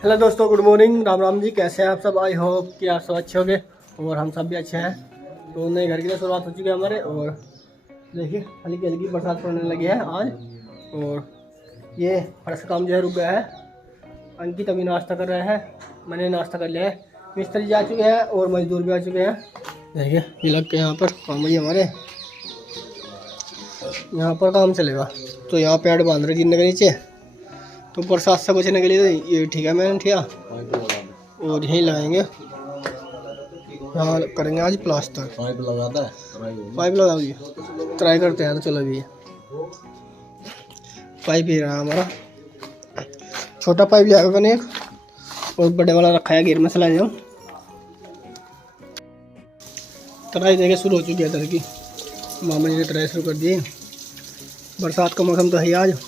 Hello दोस्तों, good morning, Ram Ram ji. कैसे हैं आप सब? आई होप कि आप सब अच्छे होंगे और हम सब भी अच्छे हैं। तो नए घर की तो शुरुआत हो चुकी है हमारे, और देखिए हल्की हल्की बरसात पड़ने लगी है आज। और ये फर्श काम जो है रुक गया है। अंकित अभी नाश्ता कर रहे हैं, मैंने नाश्ता कर लिया है। मिस्त्री जा चुके हैं और मजदूर भी आ चुके हैं। देखिए ये लग के यहाँ पर काम भी हमारे यहाँ पर काम चलेगा। तो यहाँ पेड़ बांध रहे गिरने के नीचे, तो बरसात से बचने के लिए ये ठीक है, मैंने ठिया और यहीं लगाएंगे। यहाँ करेंगे आज प्लास्टर। पाइप लगा दिए, ट्राई करते हैं। तो चलो भी पाइप ही रहा हमारा, छोटा पाइप जाएगा कने एक, और बड़े वाला रखा है गिर में चला जाओ। ट्राई देखे शुरू हो चुकी है इधर की, मामा जी ने ट्राई शुरू कर दी। बरसात का मौसम तो है आज।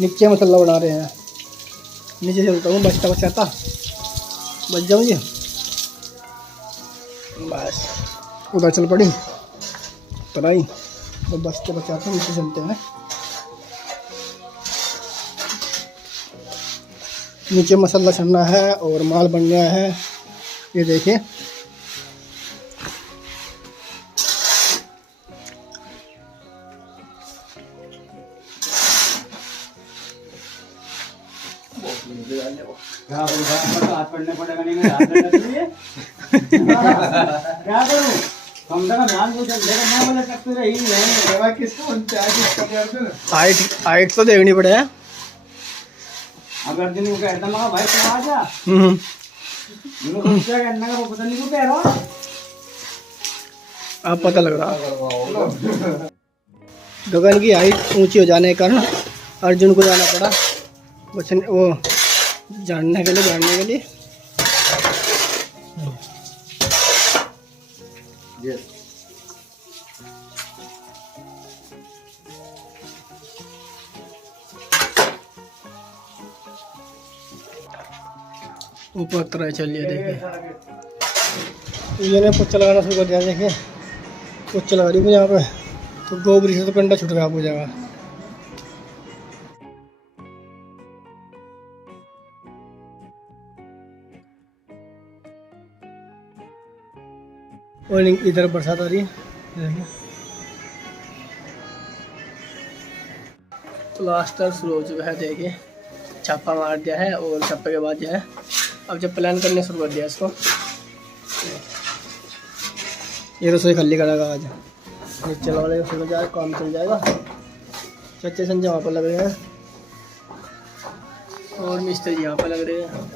नीचे मसाला बना रहे हैं, नीचे चलता हूँ बचता बचाता बच जाऊँ जी। बस उधर चल पड़ी तराई, तो बचते बचाते नीचे चलते हैं। नीचे मसाला छनना है और माल बन गया है, ये देखिए। हाथ पड़ने पड़ेगा नहीं, हाथ पड़ने के लिए क्या करूं? हम तो ध्यान को चल देखो, मैं बोले सकते रही है भाई, किसको बनता है किसका यार फिर हाइट तो देखनी पड़े है। अगर दिन को कहता मैं भाई क्या आ जा, इनको कुछ क्या करना है वो पता नहीं को कह रहा, आप पता लग रहा। गगन की हाइट ऊंची हो जाने के कारण अर्जुन को जाना पड़ा बचने, वो जानने के लिए। ऊपर तरह चलिए, देखिए ये ने पोछा लगाना शुरू कर दिया। देखिए पोछा लगा दी यहाँ पे, तो गोबरी से तो कंडा छूट गया हो जाएगा। और इधर बरसात आ रही है, देखिए प्लास्टर शुरू हो चुका है। देखिए छापा मार दिया है, और छापे के बाद जो है अब जब प्लान करने शुरू कर दिया इसको। ये रसोई खाली करेगा आज, नीचे वाले शुरू हो जाए, काम चल जाएगा। चच्चे संजय वहाँ पर लग रहे हैं और मिस्त्री यहाँ पर लग रहे हैं।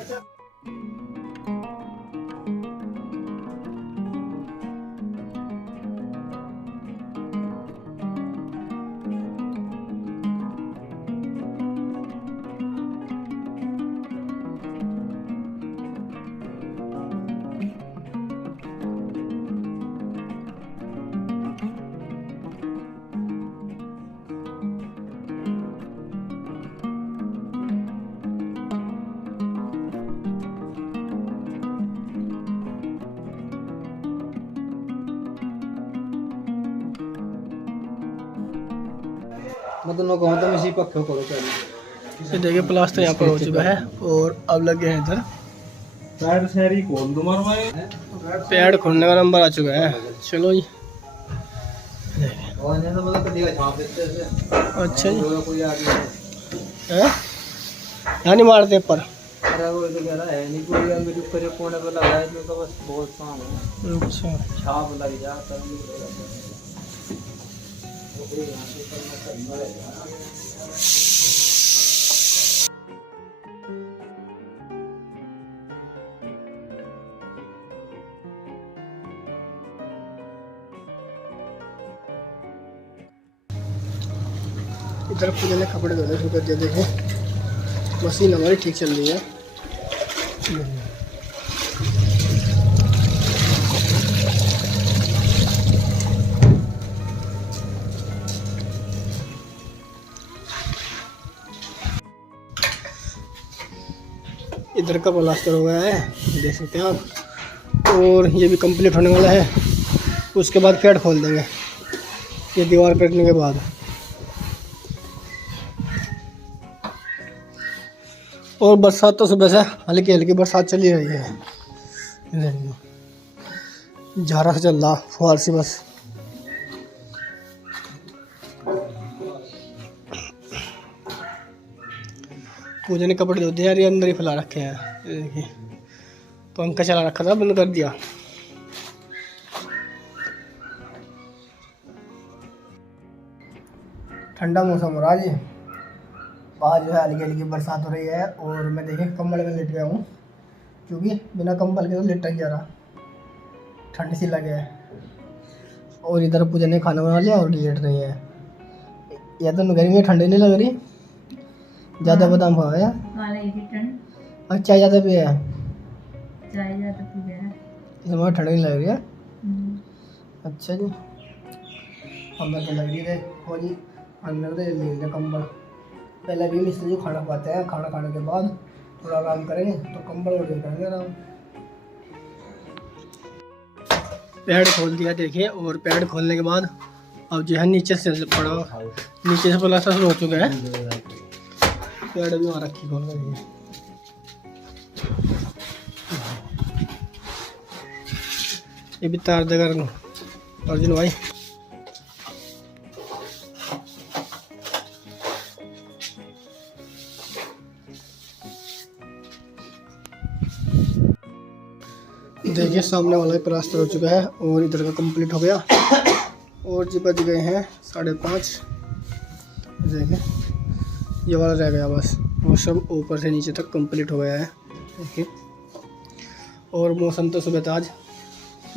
मैं दोनों कहूँ तो इसी पक्के करो चलो। ये देखिए प्लास्टर यहाँ पर हो चुका है, और अब लग गए हैं इधर पेड़ खोलने का नंबर आ चुका है। चलो जी, अच्छा जी है यहाँ नहीं मारते पर। अरे वो तो कह रहा है नहीं कोई अंगूठी ऊपर कोने पर लगा है, इसमें तो बस बहुत काम है। अच्छा छाप लग जाता है। इधर पूजा ने कपड़े धोने शुरू कर दिया। देखिए मशीन हमारी ठीक चल रही है। इधर का प्लास्टर हो गया है, देख सकते हैं आप, और ये भी कंप्लीट होने वाला है। उसके बाद पेड़ खोल देंगे ये दीवार कटने के बाद। और बरसात तो सुबह से हल्की हल्की बरसात चली रही है, झारा से चल रहा फुहार सी बस। पूजा ने कपड़े धो दिए यार, ये अंदर ही फैला रखे हैं। ये देखिए पंखा चला रखा था, बंद कर दिया। ठंडा मौसम हो रहा है जी, बाहर जो है हल्की हल्की बरसात हो रही है। और मैं देखिए कंबल में लेट गया हूँ, क्योंकि बिना कंबल के तो लेटा ही जा रहा, ठंड सी लगे है। और इधर पूजा ने खाना बना लिया और लेट रही है। या तो गर्मी में ठंडी नहीं लग रही, ज़्यादा बादाम खा है और चाय ज़्यादा पिया है, इसमें ठंड नहीं लग रही है। अच्छा जी, हमें तो लग रही है हो जी अंदर तो ले लें कंबल। पहले भी मिस्त्री जो खाना खाते हैं, खाना खाने के बाद थोड़ा आराम करेंगे तो कंबल और करेंगे आराम। पैड खोल दिया देखिए, और पैड खोलने के बाद अब जो है नीचे से पड़ा, नीचे से प्लास्टर हो चुका है। पैड भी वहाँ रखी खोल कर, ये भी तार देगा अर्जुन भाई। देखिए सामने वाला प्लास्टर हो चुका है और इधर का कंप्लीट हो गया। और जी बज गए हैं 5:30। देखिए ये वाला रह गया बस, और सब ऊपर से नीचे तक कंप्लीट हो गया है। देखिए और मौसम तो सुबह आज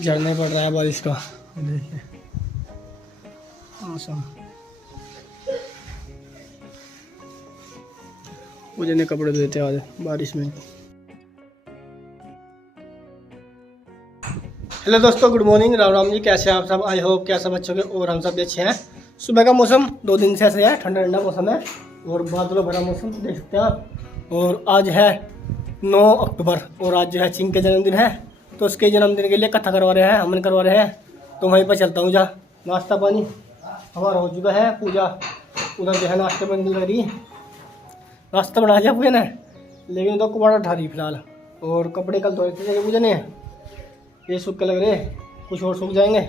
झड़ना ही पड़ रहा है बारिश का। देखिए मौसम, मुझे ने कपड़े धोए थे आज बारिश में। हेलो दोस्तों, गुड मॉर्निंग, राम राम जी। कैसे हैं आप सब? आई होप क्या सब अच्छे होंगे और हम सब भी अच्छे हैं। सुबह का मौसम 2 दिन से ऐसे है, ठंडा ठंडा मौसम है और बादलों भरा मौसम देख सकते हैं आप। और आज है 9 अक्टूबर और आज जो है चिंग के जन्मदिन है, तो उसके जन्मदिन के लिए कथा करवा रहे हैं, हवन करवा रहे हैं। तो वहीं पर चलता हूँ, जा नाश्ता पानी हमारा हो चुका है। पूजा उधर जो है नाश्ते बन रही, नाश्ता बना दिया पूजा ने, लेकिन तो कुबाड़ा उठा रही फिलहाल। और कपड़े कल धोए थे पूजा ने, ये सूख के लग रहे, कुछ और सूख जाएंगे।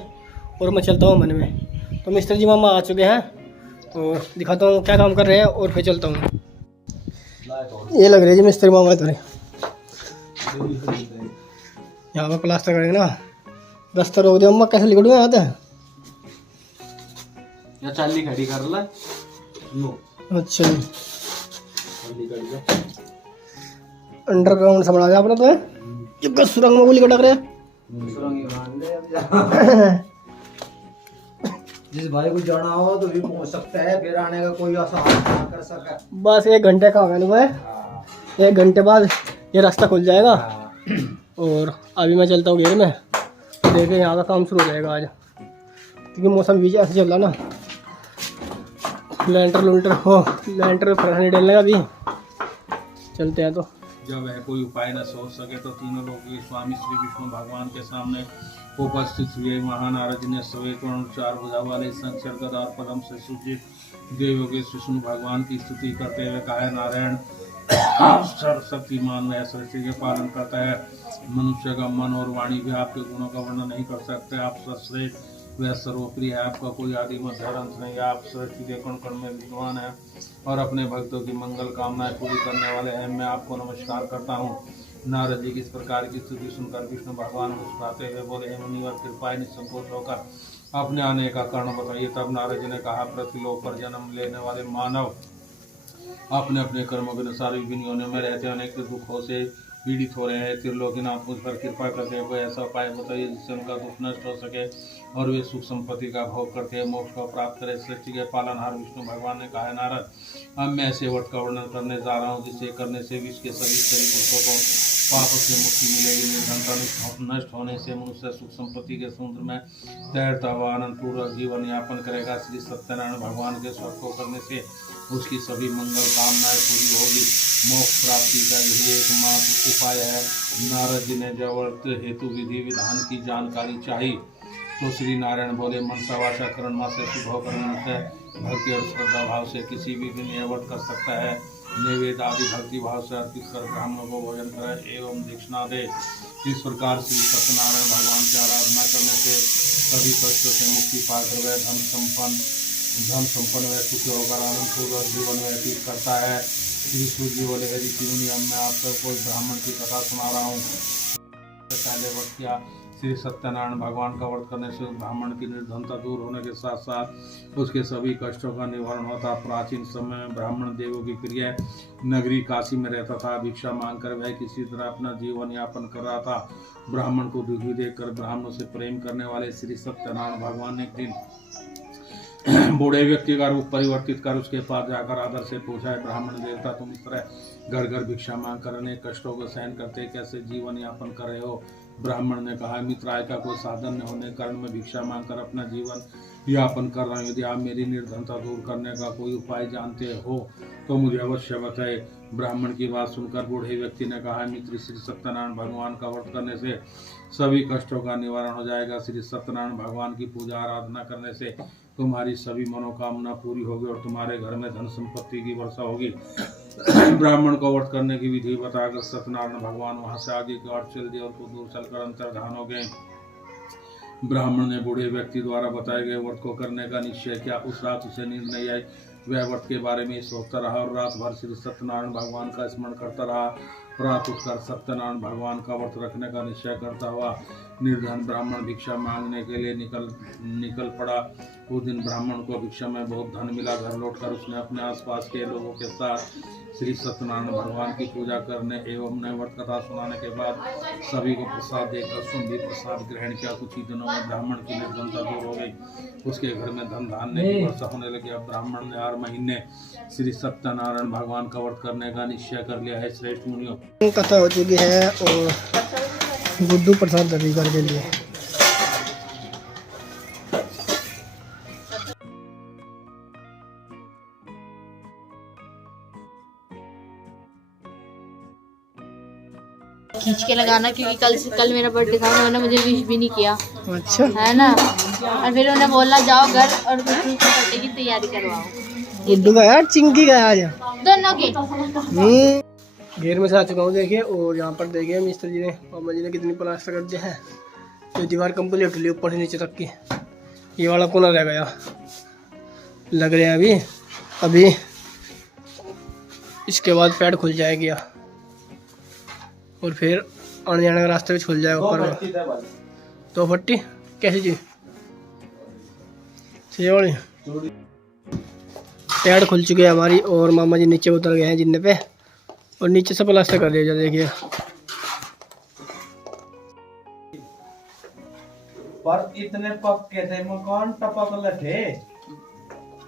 और मैं चलता हूँ मन में। तो मिस्टर जी मामा आ चुके हैं, तो दिखाता हूँ क्या काम कर रहे हैं और फिर चलता हूँ। ये लग रही है जी मिस्त्री मामा इधर, यहाँ पर प्लास्टर करेंगे ना। दस्तर रोक दिया अम्मा, कैसे लिखूंगा यहाँ पे? या चाली खड़ी कर ला। अच्छा जी, अंडरग्राउंड से बना दिया आपने तो है। ये सुरंग में गोली कटक रहे हैं। जिस भाई को जाना हो तो भी पहुंच सकता है, फिर आने का कोई आसान कर सके। बस 1 घंटे का होगा, 1 घंटे बाद ये रास्ता खुल जाएगा। और अभी मैं चलता हूँ घेर में, देखें यहाँ का काम शुरू हो जाएगा आज, क्योंकि मौसम भी ऐसे चल रहा ना। लैंटर फरस डालने का भी चलते हैं। तो जब वह कोई उपाय न सोच सके तो तीनों लोग स्वामी श्री विष्णु भगवान के सामने उपस्थित हुए। महानारद ने सवेत 4 भुजा वाले संक्षर गदा और पद्म से सुजित देवयोगेश विष्णु भगवान की स्तुति करते हुए कहा, नारायण सर्वशक्तिमान वह सृष्टि के पालन करता है। मनुष्य का मन और वाणी भी आपके गुणों का वर्णन नहीं कर सकते। आप सर्वश्रेष्ठ वह सर्वप्रिय है, आपका कोई आदि मध्य अंत नहीं है। आप सृष्टि के कण कण में विद्वान है और अपने भक्तों की मंगल कामनाएं पूरी करने वाले हैं। मैं आपको नमस्कार करता हूँ। नारद जी की इस प्रकार की स्तुति सुनकर विष्णु भगवान मुस्कुराते हुए बोले, हे मुनिवर, कृपया निसंकोच होकर अपने आने का कारण बताइए। तब नारद जी ने कहा, पृथ्वीलोक पर जन्म लेने वाले मानव अपने अपने कर्मों के अनुसार विभिन्न योनियों में रहते अनेक दुखों से पीड़ित हो रहे हैं। त्रिलोकीनाथ मुझ पर कृपा करके कोई ऐसा उपाय बताइए जिससे उनका दुख नष्ट हो सके और वे सुख संपत्ति का भोग करके मोक्ष को प्राप्त करें। सृष्टि के पालनहार विष्णु भगवान ने कहा, नारद, अब मैं ऐसे व्रत का वर्णन करने जा रहा हूँ जिसे करने से विश्व के सभी शरीर पुरुषों को पाप से मुक्ति मिलेगी। निर्धनता नष्ट होने से मनुष्य सुख संपत्ति के समुद्र में तैरता हुआ आनंद पूर्वक जीवन यापन करेगा। श्री सत्यनारायण भगवान के स्वर्ग को करने से उसकी सभी मंगल कामनाएं पूरी होगी। मोक्ष प्राप्ति का यही एकमात्र उपाय है। नारद जी ने जब व्रत हेतु विधि विधान की जानकारी चाहिए तो श्री नारायण बोले, मनसा वाचा कर्म से शुभ होकर मनुष्य भक्ति और श्रद्धा भाव से किसी भी दिन यह व्रत कर सकता है। नैवेद्य आदि भक्ति भाव से अर्पित कर ब्राह्मणों को भोजन करे एवं दक्षिणा दे। इस प्रकार श्री सत्यनारायण भगवान की आराधना करने से सभी कष्टों से मुक्ति पाकर वह धन संपन्न व सुखी होकर आनंद पूर्वक जीवन व्यतीत करता है। श्री सूर्य बोले हरि नियम में आप सबको ब्राह्मण की कथा सुना रहा हूँ। पहले व्रत किया। श्री सत्यनारायण भगवान का व्रत करने से ब्राह्मण की निर्धनता दूर होने के साथ साथ उसके सभी कष्टों का निवारण होता। प्राचीन समय में ब्राह्मण देवों की प्रिय नगरी काशी में रहता था। भिक्षा मांगकर वह किसी तरह अपना जीवन यापन कर रहा था। ब्राह्मण को दुखी देखकर ब्राह्मणों से प्रेम करने वाले श्री सत्यनारायण भगवान ने एक दिन बूढ़े व्यक्ति का रूप परिवर्तित कर उसके पास जाकर आदर से पूछा, है ब्राह्मण देवता, तुम इस तरह घर घर भिक्षा मांग कर अनेक कष्टों को सहन करते कैसे जीवन यापन कर रहे हो? ब्राह्मण ने कहा, मित्र, आय का कोई साधन न होने के कारण मैं भिक्षा मांगकर अपना जीवन यापन कर रहा हूँ। यदि आप मेरी निर्धनता दूर करने का कोई उपाय जानते हो तो मुझे अवश्य बताए। ब्राह्मण की बात सुनकर बूढ़े व्यक्ति ने कहा, मित्र, श्री सत्यनारायण भगवान का व्रत करने से सभी कष्टों का निवारण हो जाएगा। श्री सत्यनारायण भगवान की पूजा आराधना करने से तुम्हारी सभी मनोकामना पूरी होगी और तुम्हारे घर में धन संपत्ति की वर्षा होगी। ब्राह्मण को व्रत करने की विधि बताकर सत्यनारायण भगवान वहां से आगे की ओर चल दिए और कुछ दूर चलकर अंतर्धान हो गए। ब्राह्मण ने बूढ़े व्यक्ति द्वारा बताए गए व्रत को करने का निश्चय किया। उस रात उसे नींद नहीं आई। वह व्रत के बारे में सोचता रहा और रात भर श्री सत्यनारायण भगवान का स्मरण करता रहा। रात उठकर सत्यनारायण भगवान का व्रत रखने का निश्चय करता हुआ निर्धन ब्राह्मण भिक्षा मांगने के लिए निकल पड़ा। उस दिन ब्राह्मण को भिक्षा में बहुत धन मिला। घर लौटकर उसने अपने आसपास के लोगों के साथ श्री सत्यनारायण भगवान की पूजा करने एवं नए व्रत कथा सुनाने के बाद सभी को प्रसाद देकर स्वयं भी प्रसाद ग्रहण किया। कुछ ही दिनों में ब्राह्मण की निर्धनता दूर हो गई। उसके घर में धन धान्य की वर्षा होने लगी। अब ब्राह्मण ने हर महीने श्री सत्यनारायण भगवान का व्रत करने का निश्चय कर लिया है। श्रेष्ठ मुनियों, कथा हो चुकी है और गुड्डू प्रसाद अधिकार के लिए खींच के लगाना, क्योंकि कल मेरा बर्थडे था, उन्होंने मुझे विश भी नहीं किया। अच्छा है ना। और फिर उन्होंने बोला जाओ घर और बर्थडे की तैयारी करवाओ। गुड्डू का यार चिंकी का आज दोनों के घेर में से आ चुका हूँ। देखिए, और यहाँ पर देखिए मिस्त्री जी ने मामा जी ने कितनी प्लास्टर कर दिया है। तो दीवार कंप्लीट के लिए ऊपर से नीचे तक की ये वाला कोना रह गया। लग रहा है अभी इसके बाद पैड खुल जाएगी और फिर आने जाने का रास्ता भी खुल जाएगा ऊपर में। तो फट्टी कैसी चीज वाली पैड खुल चुकी है हमारी और मामा जी नीचे उतर गए हैं जिन्ने पे और नीचे से प्लास्टर कर दिया। देखिए, पर इतने पक्के थे मकान टपक लगे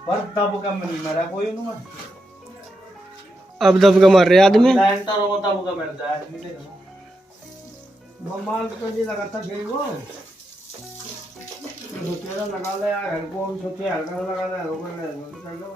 पर दब का मिल मेरा कोई उन्होंने अब दब का मार रहे आदमी। लैंटर हो दब का मिलता है आदमी ने मम्मा को जी लगा था फिर वो सोचे लगा ले यार, घर को सोचे हल्का लगा ले, रोक ले, कर लो।